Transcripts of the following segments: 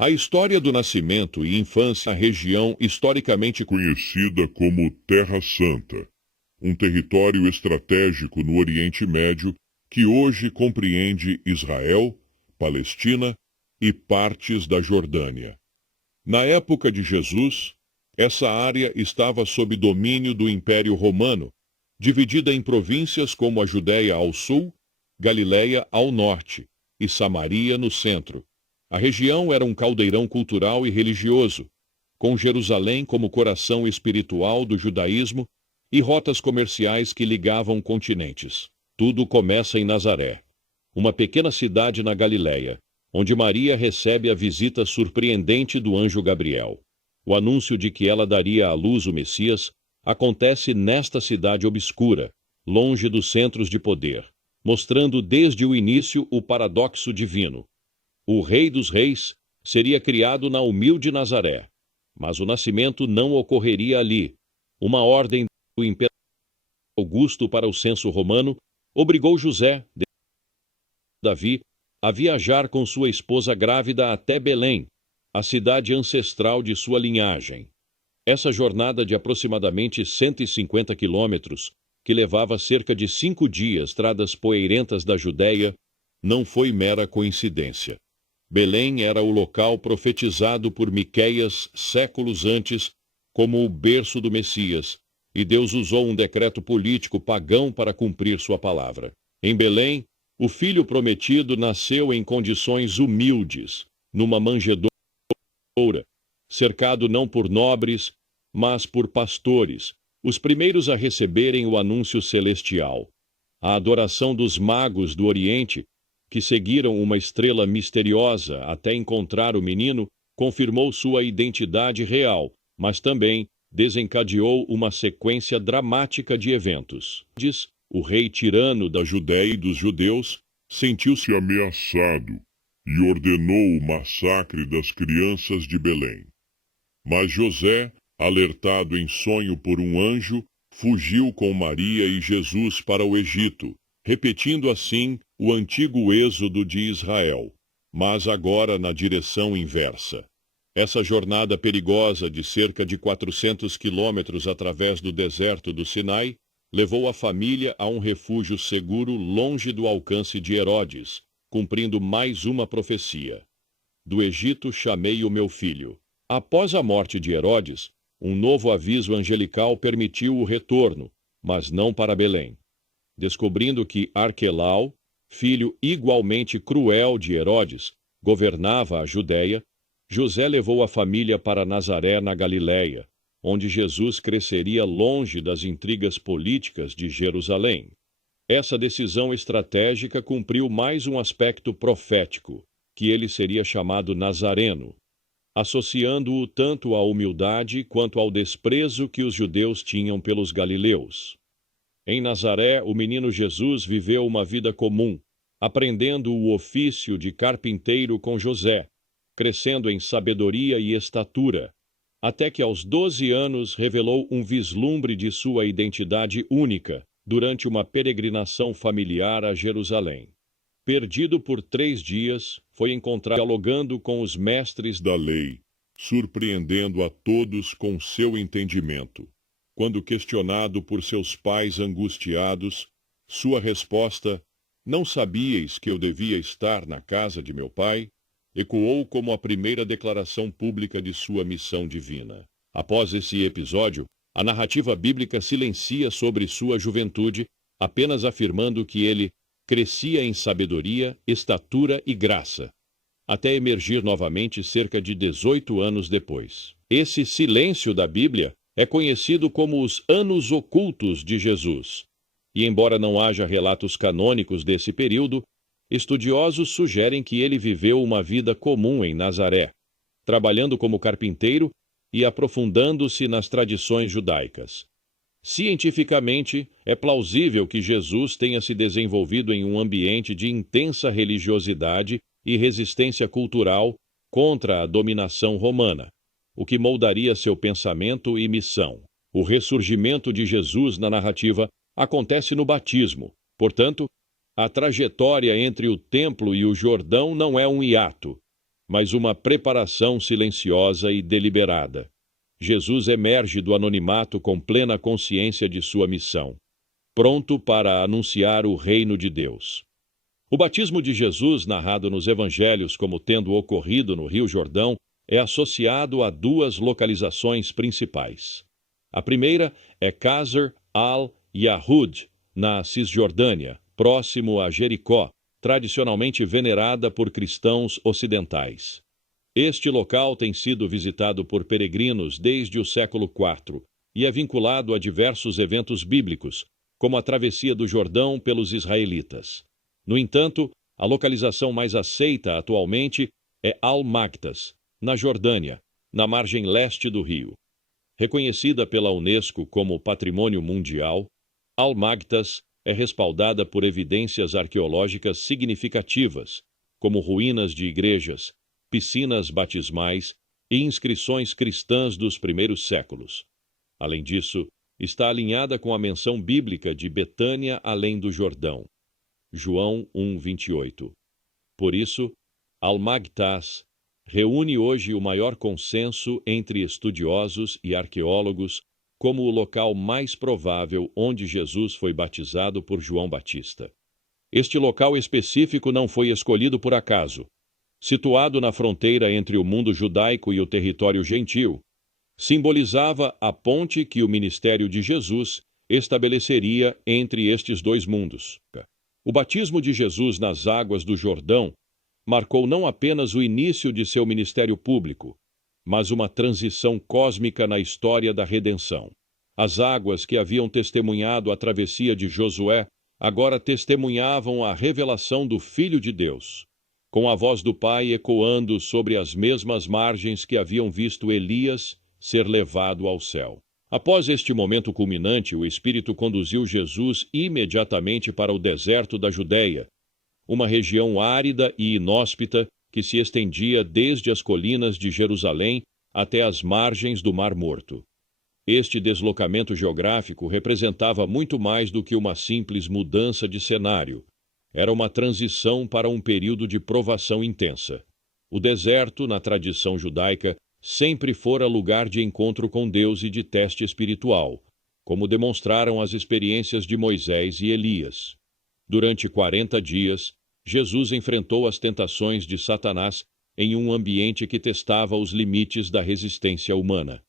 A história do nascimento e infância na região historicamente conhecida como Terra Santa, um território estratégico no Oriente Médio que hoje compreende Israel, Palestina e partes da Jordânia. Na época de Jesus, essa área estava sob domínio do Império Romano, dividida em províncias como a Judéia ao sul, Galiléia ao norte e Samaria no centro. A região era um caldeirão cultural e religioso, com Jerusalém como coração espiritual do judaísmo e rotas comerciais que ligavam continentes. Tudo começa em Nazaré, uma pequena cidade na Galiléia, onde Maria recebe a visita surpreendente do anjo Gabriel. O anúncio de que ela daria à luz o Messias acontece nesta cidade obscura, longe dos centros de poder, mostrando desde o início o paradoxo divino. O Rei dos Reis seria criado na humilde Nazaré, mas o nascimento não ocorreria ali. Uma ordem do imperador Augusto para o censo romano obrigou José, Davi, a viajar com sua esposa grávida até Belém, a cidade ancestral de sua linhagem. Essa jornada de aproximadamente 150 quilômetros, que levava cerca de 5 dias, estradas poeirentas da Judéia, não foi mera coincidência. Belém era o local profetizado por Miqueias séculos antes como o berço do Messias, e Deus usou um decreto político pagão para cumprir sua palavra. Em Belém, o filho prometido nasceu em condições humildes, numa manjedoura, cercado não por nobres, mas por pastores, os primeiros a receberem o anúncio celestial. A adoração dos magos do Oriente, que seguiram uma estrela misteriosa até encontrar o menino, confirmou sua identidade real, mas também desencadeou uma sequência dramática de eventos. O rei tirano da Judéia e dos judeus sentiu-se ameaçado e ordenou o massacre das crianças de Belém. Mas José, alertado em sonho por um anjo, fugiu com Maria e Jesus para o Egito, repetindo assim o antigo êxodo de Israel, mas agora na direção inversa. Essa jornada perigosa de cerca de 400 quilômetros através do deserto do Sinai levou a família a um refúgio seguro longe do alcance de Herodes, cumprindo mais uma profecia. Do Egito chamei o meu filho. Após a morte de Herodes, um novo aviso angelical permitiu o retorno, mas não para Belém. Descobrindo que Arquelau, filho igualmente cruel de Herodes, governava a Judéia, José levou a família para Nazaré, na Galiléia, onde Jesus cresceria longe das intrigas políticas de Jerusalém. Essa decisão estratégica cumpriu mais um aspecto profético, que ele seria chamado Nazareno, associando-o tanto à humildade quanto ao desprezo que os judeus tinham pelos galileus. Em Nazaré, o menino Jesus viveu uma vida comum, aprendendo o ofício de carpinteiro com José, crescendo em sabedoria e estatura, até que aos 12 anos revelou um vislumbre de sua identidade única durante uma peregrinação familiar a Jerusalém. Perdido por 3 dias, foi encontrado dialogando com os mestres da lei, surpreendendo a todos com seu entendimento. Quando questionado por seus pais angustiados, sua resposta, "Não sabíeis que eu devia estar na casa de meu pai?", ecoou como a primeira declaração pública de sua missão divina. Após esse episódio, a narrativa bíblica silencia sobre sua juventude, apenas afirmando que ele crescia em sabedoria, estatura e graça, até emergir novamente cerca de 18 anos depois. Esse silêncio da Bíblia é conhecido como os anos ocultos de Jesus. E embora não haja relatos canônicos desse período, estudiosos sugerem que ele viveu uma vida comum em Nazaré, trabalhando como carpinteiro e aprofundando-se nas tradições judaicas. Cientificamente, é plausível que Jesus tenha se desenvolvido em um ambiente de intensa religiosidade e resistência cultural contra a dominação romana, o que moldaria seu pensamento e missão. O ressurgimento de Jesus na narrativa acontece no batismo. Portanto, a trajetória entre o templo e o Jordão não é um hiato, mas uma preparação silenciosa e deliberada. Jesus emerge do anonimato com plena consciência de sua missão, pronto para anunciar o reino de Deus. O batismo de Jesus, narrado nos evangelhos como tendo ocorrido no Rio Jordão, é associado a duas localizações principais. A primeira é Qasr al-Yahud, na Cisjordânia, próximo a Jericó, tradicionalmente venerada por cristãos ocidentais. Este local tem sido visitado por peregrinos desde o século IV e é vinculado a diversos eventos bíblicos, como a travessia do Jordão pelos israelitas. No entanto, a localização mais aceita atualmente é Al-Maktas, na Jordânia, na margem leste do rio. Reconhecida pela Unesco como Patrimônio Mundial, Al-Maktas é respaldada por evidências arqueológicas significativas, como ruínas de igrejas, piscinas batismais e inscrições cristãs dos primeiros séculos. Além disso, está alinhada com a menção bíblica de Betânia além do Jordão. João 1:28. Por isso, Al-Maktas reúne hoje o maior consenso entre estudiosos e arqueólogos como o local mais provável onde Jesus foi batizado por João Batista. Este local específico não foi escolhido por acaso. Situado na fronteira entre o mundo judaico e o território gentil, simbolizava a ponte que o ministério de Jesus estabeleceria entre estes dois mundos. O batismo de Jesus nas águas do Jordão marcou não apenas o início de seu ministério público, mas uma transição cósmica na história da redenção. As águas que haviam testemunhado a travessia de Josué agora testemunhavam a revelação do Filho de Deus, com a voz do Pai ecoando sobre as mesmas margens que haviam visto Elias ser levado ao céu. Após este momento culminante, o Espírito conduziu Jesus imediatamente para o deserto da Judéia, uma região árida e inóspita que se estendia desde as colinas de Jerusalém até as margens do Mar Morto. Este deslocamento geográfico representava muito mais do que uma simples mudança de cenário. Era uma transição para um período de provação intensa. O deserto, na tradição judaica, sempre fora lugar de encontro com Deus e de teste espiritual, como demonstraram as experiências de Moisés e Elias. Durante 40 dias, Jesus enfrentou as tentações de Satanás em um ambiente que testava os limites da resistência humana.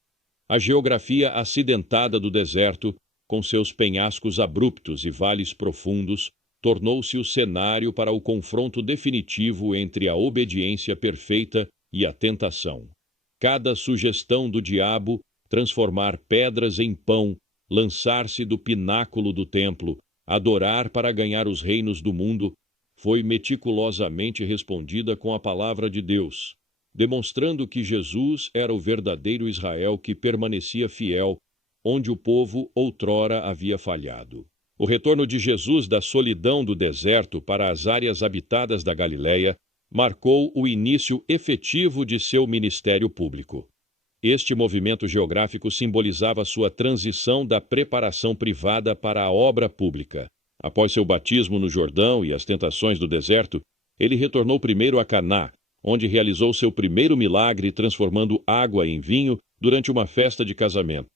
A geografia acidentada do deserto, com seus penhascos abruptos e vales profundos, tornou-se o cenário para o confronto definitivo entre a obediência perfeita e a tentação. Cada sugestão do diabo, transformar pedras em pão, lançar-se do pináculo do templo, adorar para ganhar os reinos do mundo, foi meticulosamente respondida com a palavra de Deus, demonstrando que Jesus era o verdadeiro Israel que permanecia fiel, onde o povo outrora havia falhado. O retorno de Jesus da solidão do deserto para as áreas habitadas da Galileia marcou o início efetivo de seu ministério público. Este movimento geográfico simbolizava sua transição da preparação privada para a obra pública. Após seu batismo no Jordão e as tentações do deserto, ele retornou primeiro a Caná, onde realizou seu primeiro milagre transformando água em vinho durante uma festa de casamento.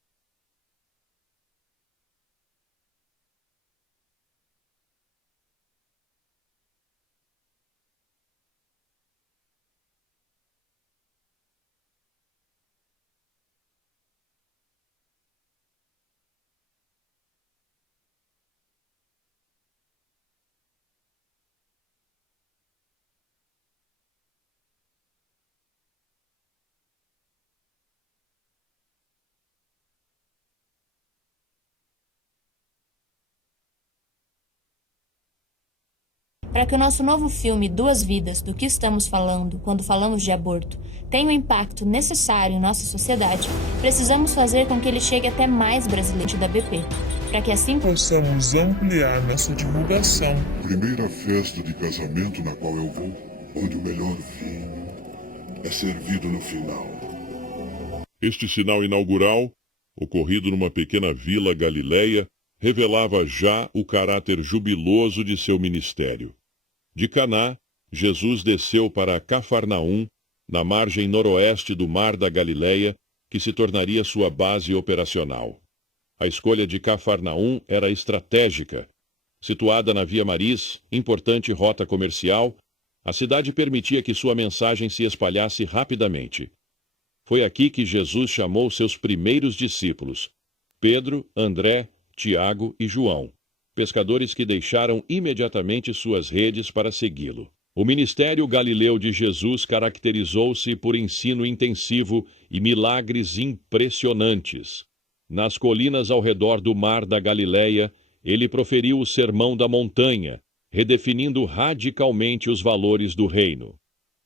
Para que o nosso novo filme Duas Vidas, do que estamos falando quando falamos de aborto, tenha o impacto necessário em nossa sociedade, precisamos fazer com que ele chegue até mais brasileiros da BP, para que assim possamos ampliar nossa divulgação. Primeira festa de casamento na qual eu vou, onde o melhor vinho é servido no final. Este sinal inaugural, ocorrido numa pequena vila galileia, revelava já o caráter jubiloso de seu ministério. De Caná, Jesus desceu para Cafarnaum, na margem noroeste do Mar da Galileia, que se tornaria sua base operacional. A escolha de Cafarnaum era estratégica. Situada na Via Maris, importante rota comercial, a cidade permitia que sua mensagem se espalhasse rapidamente. Foi aqui que Jesus chamou seus primeiros discípulos, Pedro, André, Tiago e João, pescadores que deixaram imediatamente suas redes para segui-lo. O ministério galileu de Jesus caracterizou-se por ensino intensivo e milagres impressionantes. Nas colinas ao redor do Mar da Galileia, ele proferiu o Sermão da Montanha, redefinindo radicalmente os valores do reino.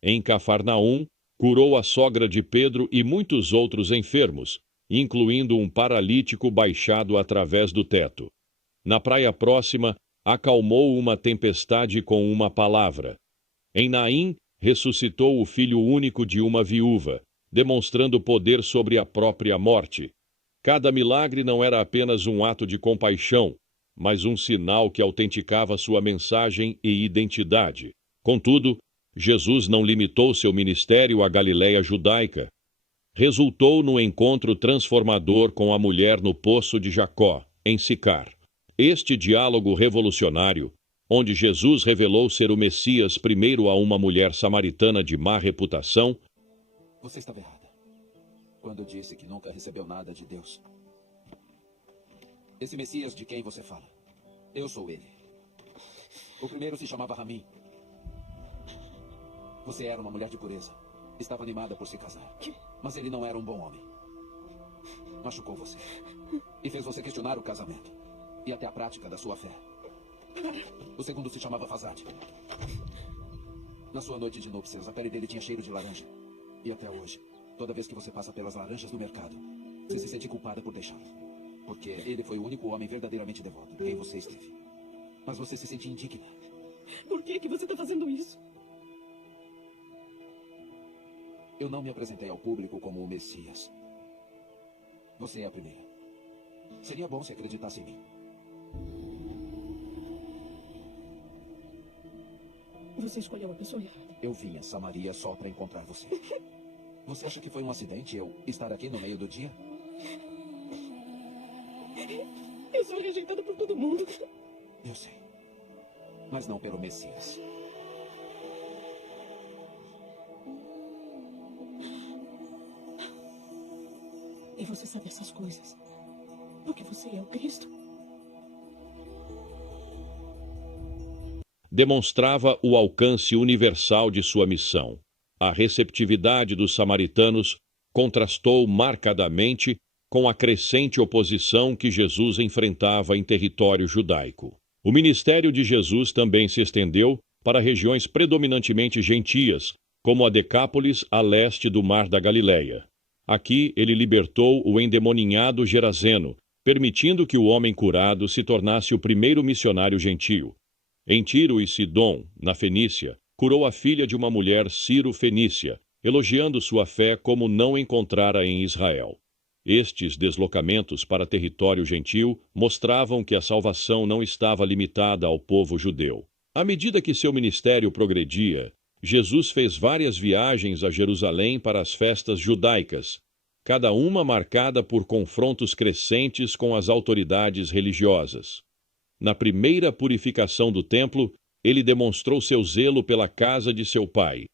Em Cafarnaum, curou a sogra de Pedro e muitos outros enfermos, incluindo um paralítico baixado através do teto. Na praia próxima, acalmou uma tempestade com uma palavra. Em Naim, ressuscitou o filho único de uma viúva, demonstrando poder sobre a própria morte. Cada milagre não era apenas um ato de compaixão, mas um sinal que autenticava sua mensagem e identidade. Contudo, Jesus não limitou seu ministério à Galileia judaica. Resultou no encontro transformador com a mulher no Poço de Jacó, em Sicar. Este diálogo revolucionário, onde Jesus revelou ser o Messias primeiro a uma mulher samaritana de má reputação. Você estava errada quando disse que nunca recebeu nada de Deus. Esse Messias de quem você fala, eu sou ele. O primeiro se chamava Ramim. Você era uma mulher de pureza. Estava animada por se casar. Mas ele não era um bom homem. Machucou você. E fez você questionar o casamento. E até a prática da sua fé. O segundo se chamava Fazad. Na sua noite de núpcias, a pele dele tinha cheiro de laranja. E até hoje, toda vez que você passa pelas laranjas no mercado, você se sente culpada por deixá-lo. Porque ele foi o único homem verdadeiramente devoto em quem você esteve. Mas você se sente indigna. Por que você está fazendo isso? Eu não me apresentei ao público como o Messias. Você é a primeira. Seria bom se acreditasse em mim. Você escolheu a pessoa errada. Eu vim a Samaria só para encontrar você. Você acha que foi um acidente eu estar aqui no meio do dia? Eu sou rejeitada por todo mundo. Eu sei. Mas não pelo Messias. E você sabe essas coisas porque você é o Cristo. Demonstrava o alcance universal de sua missão. A receptividade dos samaritanos contrastou marcadamente com a crescente oposição que Jesus enfrentava em território judaico. O ministério de Jesus também se estendeu para regiões predominantemente gentias, como a Decápolis a leste do Mar da Galileia. Aqui ele libertou o endemoninhado Gerazeno, permitindo que o homem curado se tornasse o primeiro missionário gentio. Em Tiro e Sidom, na Fenícia, curou a filha de uma mulher síro-fenícia, elogiando sua fé como não encontrara em Israel. Estes deslocamentos para território gentil mostravam que a salvação não estava limitada ao povo judeu. À medida que seu ministério progredia, Jesus fez várias viagens a Jerusalém para as festas judaicas, cada uma marcada por confrontos crescentes com as autoridades religiosas. Na primeira purificação do templo, ele demonstrou seu zelo pela casa de seu pai.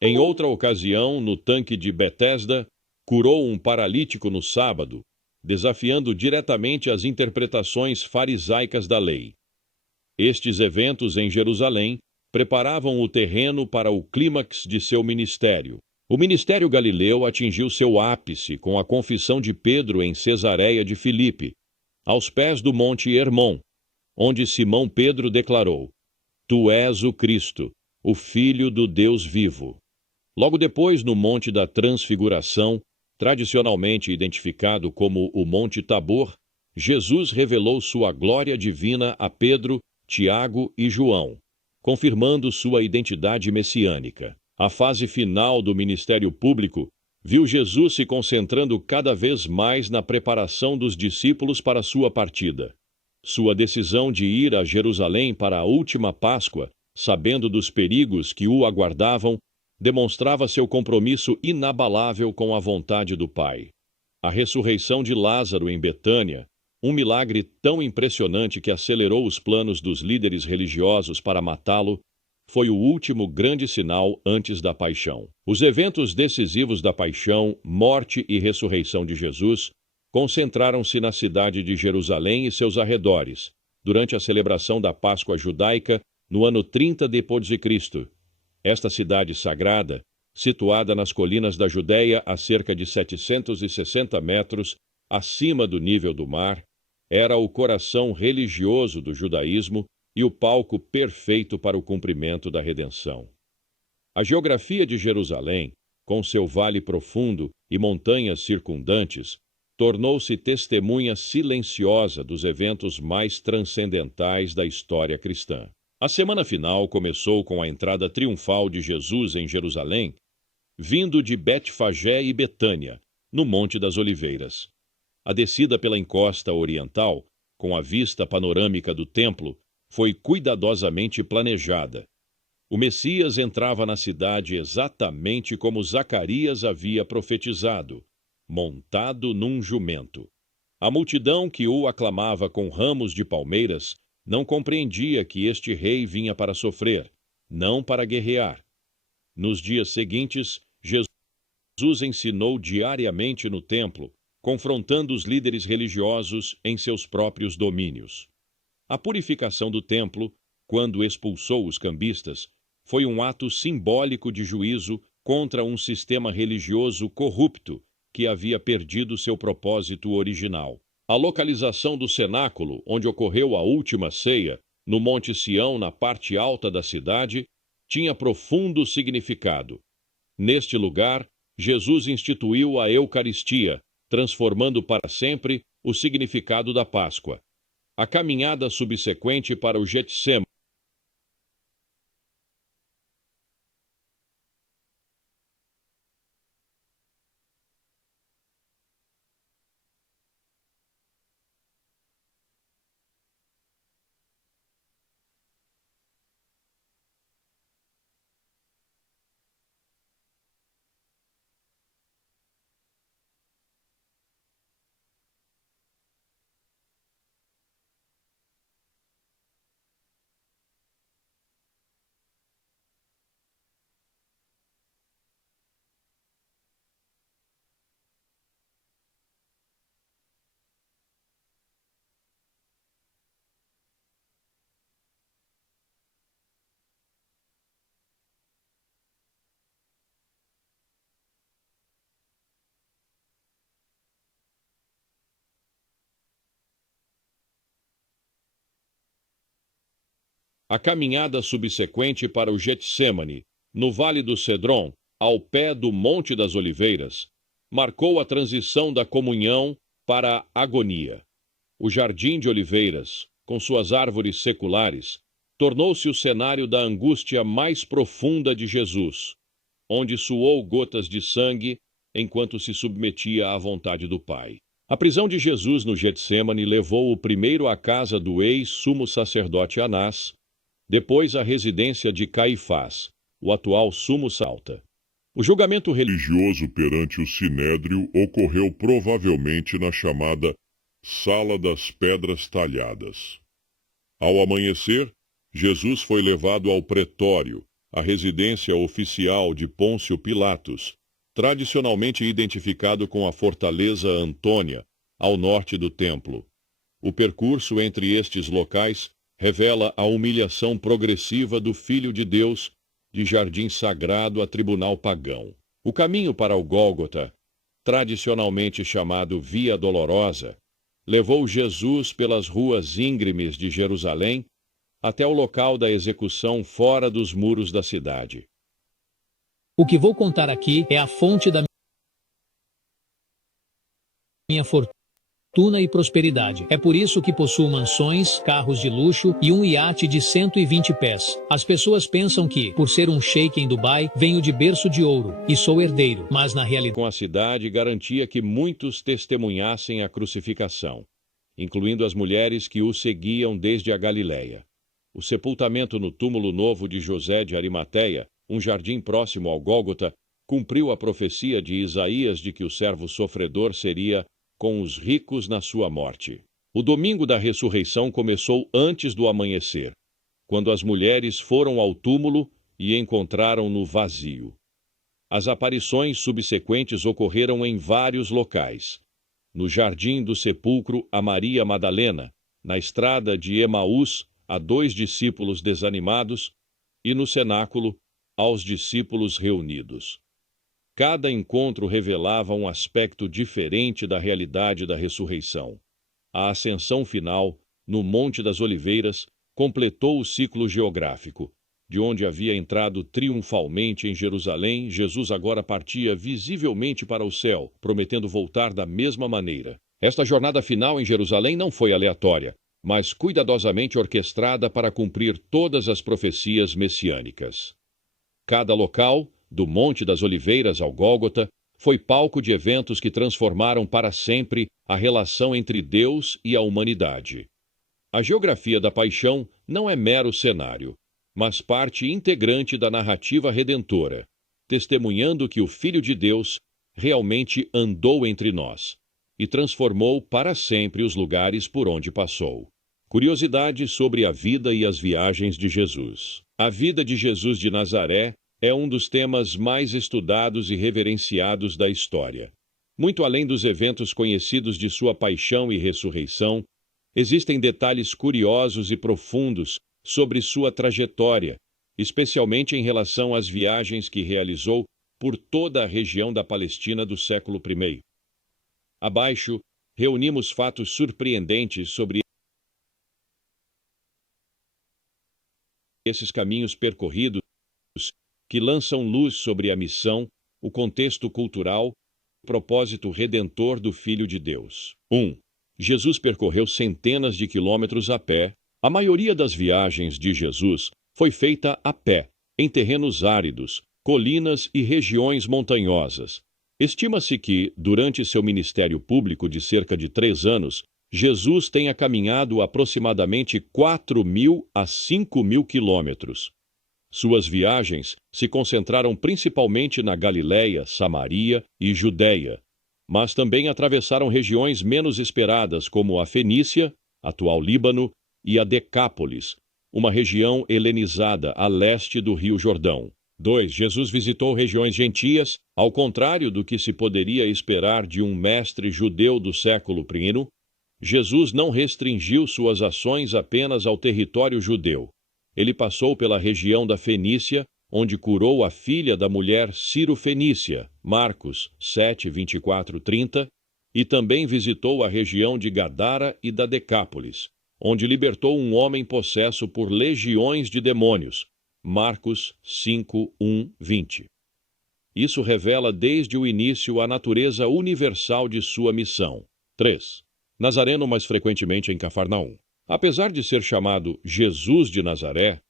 Em outra ocasião, no tanque de Betesda, curou um paralítico no sábado, desafiando diretamente as interpretações farisaicas da lei. Estes eventos em Jerusalém preparavam o terreno para o clímax de seu ministério. O ministério galileu atingiu seu ápice com a confissão de Pedro em Cesareia de Filipe, aos pés do monte Hermon, onde Simão Pedro declarou: Tu és o Cristo, o Filho do Deus vivo. Logo depois, no Monte da Transfiguração, tradicionalmente identificado como o Monte Tabor, Jesus revelou sua glória divina a Pedro, Tiago e João, confirmando sua identidade messiânica. A fase final do ministério público viu Jesus se concentrando cada vez mais na preparação dos discípulos para sua partida. Sua decisão de ir a Jerusalém para a última Páscoa, sabendo dos perigos que o aguardavam, demonstrava seu compromisso inabalável com a vontade do Pai. A ressurreição de Lázaro em Betânia, um milagre tão impressionante que acelerou os planos dos líderes religiosos para matá-lo, foi o último grande sinal antes da paixão. Os eventos decisivos da paixão, morte e ressurreição de Jesus concentraram-se na cidade de Jerusalém e seus arredores, durante a celebração da Páscoa judaica no ano 30 d.C. Esta cidade sagrada, situada nas colinas da Judéia a cerca de 760 metros acima do nível do mar, era o coração religioso do judaísmo e o palco perfeito para o cumprimento da redenção. A geografia de Jerusalém, com seu vale profundo e montanhas circundantes, tornou-se testemunha silenciosa dos eventos mais transcendentais da história cristã. A semana final começou com a entrada triunfal de Jesus em Jerusalém, vindo de Betfagé e Betânia, no Monte das Oliveiras. A descida pela encosta oriental, com a vista panorâmica do templo, foi cuidadosamente planejada. O Messias entrava na cidade exatamente como Zacarias havia profetizado, montado num jumento. A multidão que o aclamava com ramos de palmeiras não compreendia que este rei vinha para sofrer, não para guerrear. Nos dias seguintes, Jesus ensinou diariamente no templo, confrontando os líderes religiosos em seus próprios domínios. A purificação do templo, quando expulsou os cambistas, foi um ato simbólico de juízo contra um sistema religioso corrupto que havia perdido seu propósito original. A localização do cenáculo, onde ocorreu a última ceia, no Monte Sião, na parte alta da cidade, tinha profundo significado. Neste lugar, Jesus instituiu a Eucaristia, transformando para sempre o significado da Páscoa. A caminhada subsequente para o Getsêmani, no Vale do Cedron, ao pé do Monte das Oliveiras, marcou a transição da comunhão para a agonia. O Jardim de Oliveiras, com suas árvores seculares, tornou-se o cenário da angústia mais profunda de Jesus, onde suou gotas de sangue enquanto se submetia à vontade do Pai. A prisão de Jesus no Getsêmani levou-o primeiro à casa do ex-sumo sacerdote Anás, depois à residência de Caifás, o atual sumo salta. O julgamento religioso perante o Sinédrio ocorreu provavelmente na chamada Sala das Pedras Talhadas. Ao amanhecer, Jesus foi levado ao pretório, a residência oficial de Pôncio Pilatos, tradicionalmente identificado com a fortaleza Antônia, ao norte do templo. O percurso entre estes locais revela a humilhação progressiva do Filho de Deus, de jardim sagrado a tribunal pagão. O caminho para o Gólgota, tradicionalmente chamado Via Dolorosa, levou Jesus pelas ruas íngremes de Jerusalém até o local da execução fora dos muros da cidade. O que vou contar aqui é a fonte da minha fortuna e prosperidade. É por isso que possuo mansões, carros de luxo e um iate de 120 pés. As pessoas pensam que, por ser um sheik em Dubai, venho de berço de ouro e sou herdeiro, mas na realidade... Com a cidade garantia que muitos testemunhassem a crucificação, incluindo as mulheres que o seguiam desde a Galileia. O sepultamento no túmulo novo de José de Arimateia um jardim próximo ao Gólgota, cumpriu a profecia de Isaías de que o servo sofredor seria com os ricos na sua morte. O domingo da ressurreição começou antes do amanhecer, quando as mulheres foram ao túmulo e encontraram-no vazio. As aparições subsequentes ocorreram em vários locais. No jardim do sepulcro a Maria Madalena, na estrada de Emaús a 2 discípulos desanimados e no cenáculo aos discípulos reunidos. Cada encontro revelava um aspecto diferente da realidade da ressurreição. A ascensão final, no Monte das Oliveiras, completou o ciclo geográfico. De onde havia entrado triunfalmente em Jerusalém, Jesus agora partia visivelmente para o céu, prometendo voltar da mesma maneira. Esta jornada final em Jerusalém não foi aleatória, mas cuidadosamente orquestrada para cumprir todas as profecias messiânicas. Cada local, do Monte das Oliveiras ao Gólgota, foi palco de eventos que transformaram para sempre a relação entre Deus e a humanidade. A geografia da paixão não é mero cenário, mas parte integrante da narrativa redentora, testemunhando que o Filho de Deus realmente andou entre nós e transformou para sempre os lugares por onde passou. Curiosidades sobre a vida e as viagens de Jesus. A vida de Jesus de Nazaré é um dos temas mais estudados e reverenciados da história. Muito além dos eventos conhecidos de sua paixão e ressurreição, existem detalhes curiosos e profundos sobre sua trajetória, especialmente em relação às viagens que realizou por toda a região da Palestina do século I. Abaixo, reunimos fatos surpreendentes sobre esses caminhos percorridos que lançam luz sobre a missão, o contexto cultural e o propósito redentor do Filho de Deus. 1. Jesus percorreu centenas de quilômetros a pé. A maioria das viagens de Jesus foi feita a pé, em terrenos áridos, colinas e regiões montanhosas. Estima-se que, durante seu ministério público de cerca de 3 anos, Jesus tenha caminhado aproximadamente 4.000 a 5.000 quilômetros. Suas viagens se concentraram principalmente na Galiléia, Samaria e Judéia, mas também atravessaram regiões menos esperadas como a Fenícia, atual Líbano, e a Decápolis, uma região helenizada a leste do Rio Jordão. 2. Jesus visitou regiões gentias, ao contrário do que se poderia esperar de um mestre judeu do século I. Jesus não restringiu suas ações apenas ao território judeu. Ele passou pela região da Fenícia, onde curou a filha da mulher Ciro-Fenícia, Marcos 7, 24, 30, e também visitou a região de Gadara e da Decápolis, onde libertou um homem possesso por legiões de demônios, Marcos 5, 1, 20. Isso revela desde o início a natureza universal de sua missão. 3. Nazareno, mais frequentemente em Cafarnaum. Apesar de ser chamado Jesus de Nazaré,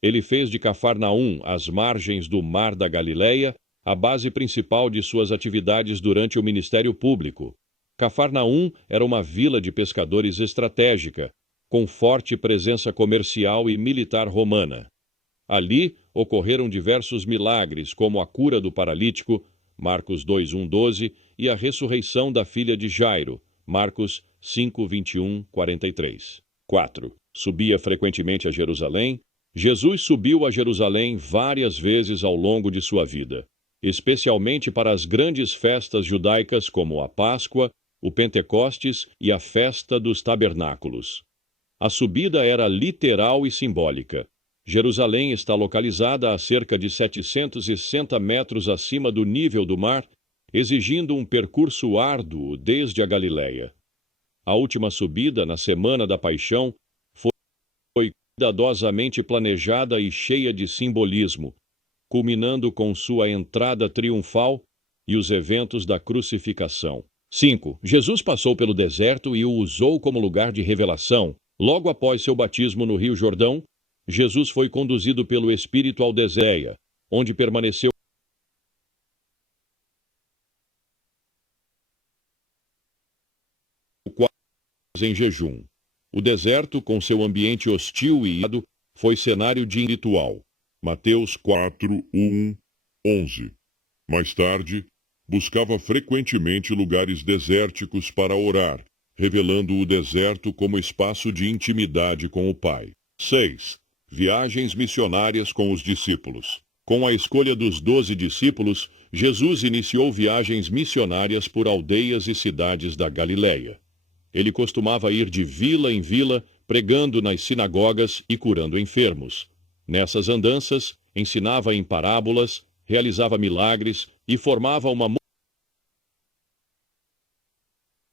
ele fez de Cafarnaum, às margens do Mar da Galileia, a base principal de suas atividades durante o ministério público. Cafarnaum era uma vila de pescadores estratégica, com forte presença comercial e militar romana. Ali ocorreram diversos milagres, como a cura do paralítico, Marcos 2, 1, 12, e a ressurreição da filha de Jairo, Marcos 5, 21, 43. 4. Subia frequentemente a Jerusalém. Jesus subiu a Jerusalém várias vezes ao longo de sua vida, especialmente para as grandes festas judaicas como a Páscoa, o Pentecostes e a Festa dos Tabernáculos. A subida era literal e simbólica. Jerusalém está localizada a cerca de 760 metros acima do nível do mar, exigindo um percurso árduo desde a Galileia. A última subida, na Semana da Paixão, foi cuidadosamente planejada e cheia de simbolismo, culminando com sua entrada triunfal e os eventos da crucificação. 5. Jesus passou pelo deserto e o usou como lugar de revelação. Logo após seu batismo no Rio Jordão, Jesus foi conduzido pelo Espírito ao deserto, onde permaneceu em jejum. O deserto, com seu ambiente hostil e árrido, foi cenário de ritual. Mateus 4, 1, 11. Mais tarde, buscava frequentemente lugares desérticos para orar, revelando o deserto como espaço de intimidade com o Pai. 6. Viagens missionárias com os discípulos. Com a escolha dos 12 discípulos, Jesus iniciou viagens missionárias por aldeias e cidades da Galileia. Ele costumava ir de vila em vila, pregando nas sinagogas e curando enfermos. Nessas andanças, ensinava em parábolas, realizava milagres e formava uma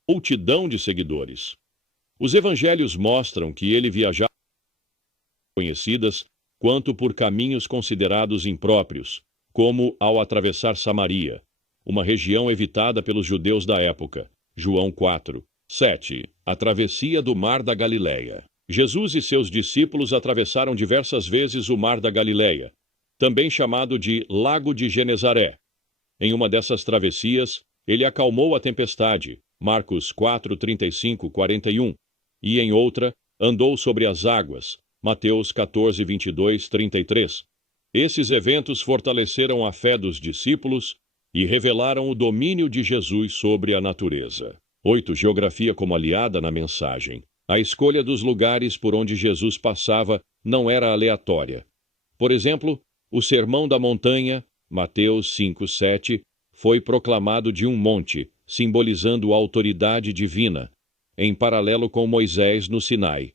multidão de seguidores. Os evangelhos mostram que ele viajava conhecidas quanto por caminhos considerados impróprios, como ao atravessar Samaria, uma região evitada pelos judeus da época. João 4. 7. A travessia do Mar da Galileia. Jesus e seus discípulos atravessaram diversas vezes o Mar da Galileia, também chamado de Lago de Genezaré. Em uma dessas travessias, ele acalmou a tempestade, Marcos 4, 35, 41, e em outra, andou sobre as águas, Mateus 14, 22, 33. Esses eventos fortaleceram a fé dos discípulos e revelaram o domínio de Jesus sobre a natureza. 8. Geografia como aliada na mensagem. A escolha dos lugares por onde Jesus passava não era aleatória. Por exemplo, o Sermão da Montanha, Mateus 5, 7, foi proclamado de um monte, simbolizando a autoridade divina, em paralelo com Moisés no Sinai.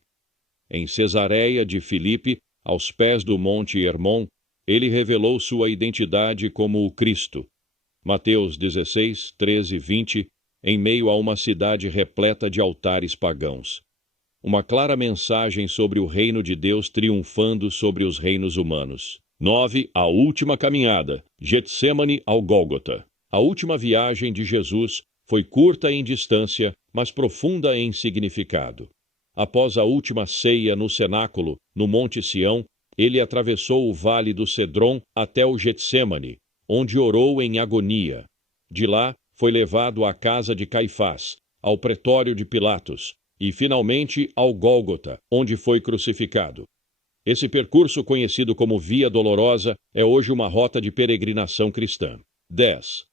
Em Cesareia de Filipe, aos pés do Monte Hermon, ele revelou sua identidade como o Cristo. Mateus 16, 13, 20, em meio a uma cidade repleta de altares pagãos. Uma clara mensagem sobre o reino de Deus triunfando sobre os reinos humanos. 9. A última caminhada, Getsêmani ao Gólgota. A última viagem de Jesus foi curta em distância, mas profunda em significado. Após a última ceia no cenáculo, no Monte Sião, ele atravessou o vale do Cedron até o Getsêmani, onde orou em agonia. De lá, foi levado à casa de Caifás, ao pretório de Pilatos, e finalmente ao Gólgota, onde foi crucificado. Esse percurso, conhecido como Via Dolorosa, é hoje uma rota de peregrinação cristã. 10.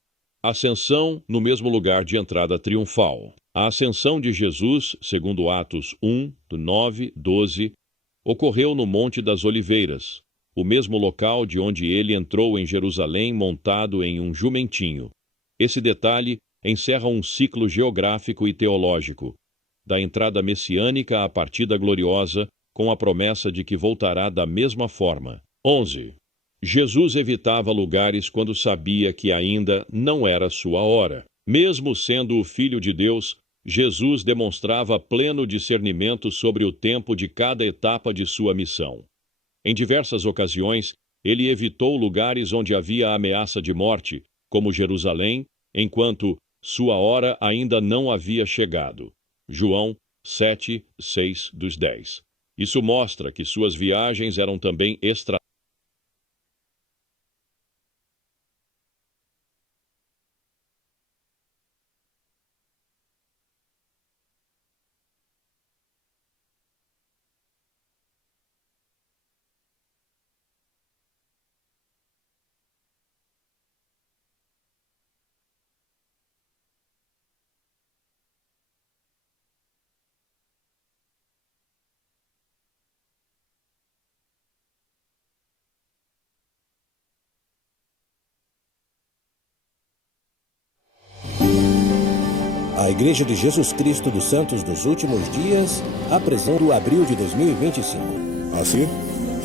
Ascensão no mesmo lugar de entrada triunfal. A ascensão de Jesus, segundo Atos 1, 9, 12, ocorreu no Monte das Oliveiras, o mesmo local de onde ele entrou em Jerusalém montado em um jumentinho. Esse detalhe encerra um ciclo geográfico e teológico, da entrada messiânica à partida gloriosa, com a promessa de que voltará da mesma forma. 11. Jesus evitava lugares quando sabia que ainda não era sua hora. Mesmo sendo o Filho de Deus, Jesus demonstrava pleno discernimento sobre o tempo de cada etapa de sua missão. Em diversas ocasiões, ele evitou lugares onde havia ameaça de morte, como Jerusalém, enquanto sua hora ainda não havia chegado. João 7, 6 dos 10. Isso mostra que suas viagens eram também estratégicas. A Igreja de Jesus Cristo dos Santos dos Últimos Dias apresenta o abril de 2025. Assim,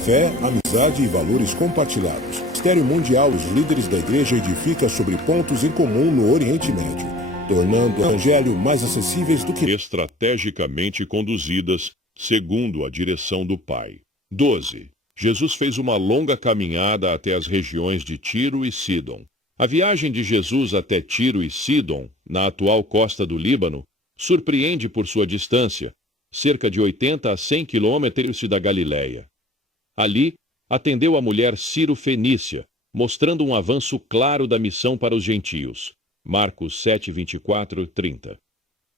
fé, amizade e valores compartilhados. Ministério Mundial, os líderes da Igreja edificam sobre pontos em comum no Oriente Médio, tornando o Evangelho mais acessíveis do que estrategicamente conduzidas segundo a direção do Pai. 12. Jesus fez uma longa caminhada até as regiões de Tiro e Sidom. A viagem de Jesus até Tiro e Sidom, na atual costa do Líbano, surpreende por sua distância, cerca de 80 a 100 quilômetros da Galileia. Ali, atendeu a mulher Ciro-Fenícia, mostrando um avanço claro da missão para os gentios. Marcos 7, 24, 30.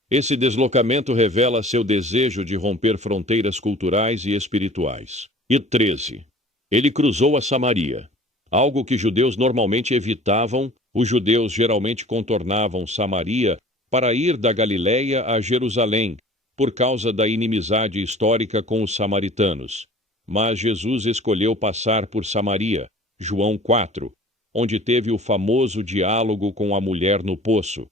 Esse deslocamento revela seu desejo de romper fronteiras culturais e espirituais. E 13. Ele cruzou a Samaria, algo que judeus normalmente evitavam. Os judeus geralmente contornavam Samaria para ir da Galiléia a Jerusalém, por causa da inimizade histórica com os samaritanos. Mas Jesus escolheu passar por Samaria, João 4, onde teve o famoso diálogo com a mulher no poço.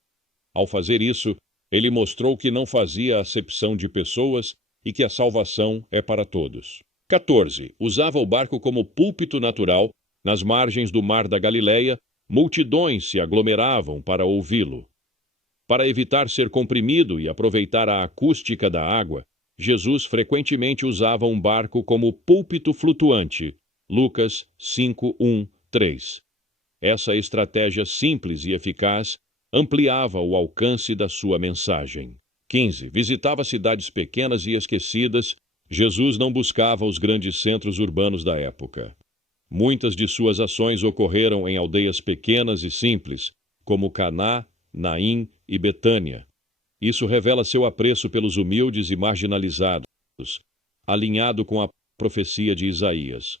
Ao fazer isso, ele mostrou que não fazia acepção de pessoas e que a salvação é para todos. 14. Usava o barco como púlpito natural. Nas margens do mar da Galiléia, multidões se aglomeravam para ouvi-lo. Para evitar ser comprimido e aproveitar a acústica da água, Jesus frequentemente usava um barco como púlpito flutuante. Lucas 5:1-3. Essa estratégia simples e eficaz ampliava o alcance da sua mensagem. 15. Visitava cidades pequenas e esquecidas. Jesus não buscava os grandes centros urbanos da época. Muitas de suas ações ocorreram em aldeias pequenas e simples, como Caná, Naim e Betânia. Isso revela seu apreço pelos humildes e marginalizados, alinhado com a profecia de Isaías.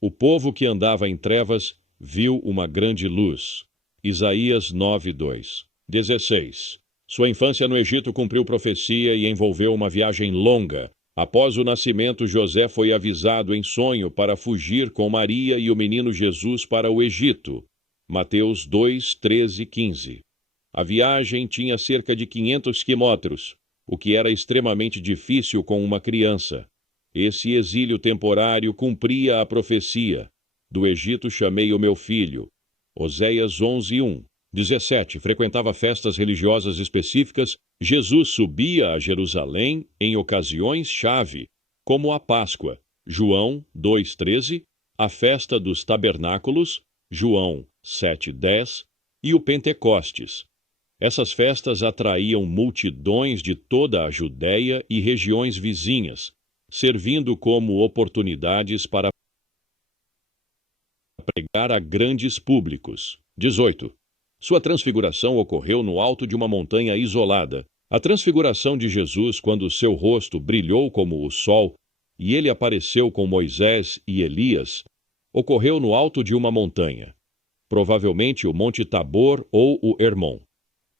O povo que andava em trevas viu uma grande luz. Isaías 9:2. 16. Sua infância no Egito cumpriu profecia e envolveu uma viagem longa. Após o nascimento, José foi avisado em sonho para fugir com Maria e o menino Jesus para o Egito. Mateus 2:13-15. A viagem tinha cerca de 500 quilômetros, o que era extremamente difícil com uma criança. Esse exílio temporário cumpria a profecia: do Egito chamei o meu filho. Oséias 11:1. 17. Frequentava festas religiosas específicas. Jesus subia a Jerusalém em ocasiões-chave, como a Páscoa, João 2:13, a festa dos tabernáculos, João 7:10, e o Pentecostes. Essas festas atraíam multidões de toda a Judéia e regiões vizinhas, servindo como oportunidades para pregar a grandes públicos. 18. Sua transfiguração ocorreu no alto de uma montanha isolada. A transfiguração de Jesus, quando seu rosto brilhou como o sol e ele apareceu com Moisés e Elias, ocorreu no alto de uma montanha, provavelmente o Monte Tabor ou o Hermon.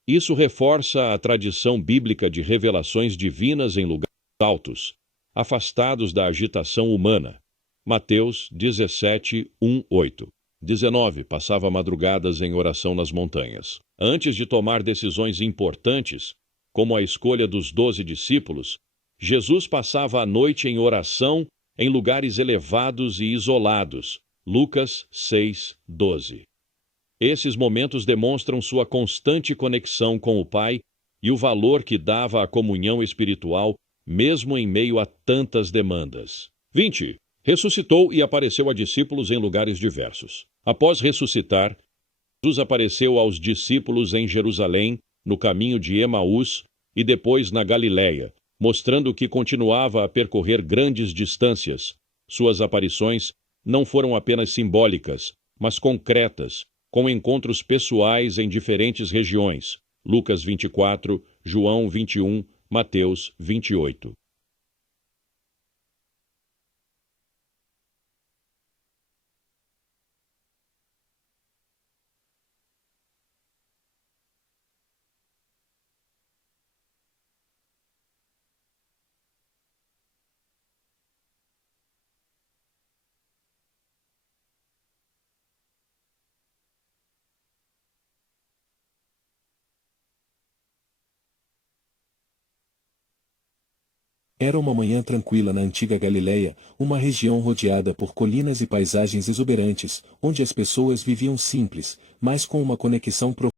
Isso reforça a tradição bíblica de revelações divinas em lugares altos, afastados da agitação humana. Mateus 17:1-8. 19. Passava madrugadas em oração nas montanhas. Antes de tomar decisões importantes, como a escolha dos 12 discípulos, Jesus passava a noite em oração em lugares elevados e isolados. Lucas 6:12. Esses momentos demonstram sua constante conexão com o Pai e o valor que dava à comunhão espiritual, mesmo em meio a tantas demandas. 20. Ressuscitou e apareceu a discípulos em lugares diversos. Após ressuscitar, Jesus apareceu aos discípulos em Jerusalém, no caminho de Emaús, e depois na Galiléia, mostrando que continuava a percorrer grandes distâncias. Suas aparições não foram apenas simbólicas, mas concretas, com encontros pessoais em diferentes regiões. Lucas 24, João 21, Mateus 28. Era uma manhã tranquila na antiga Galiléia, uma região rodeada por colinas e paisagens exuberantes, onde as pessoas viviam simples, mas com uma conexão profunda.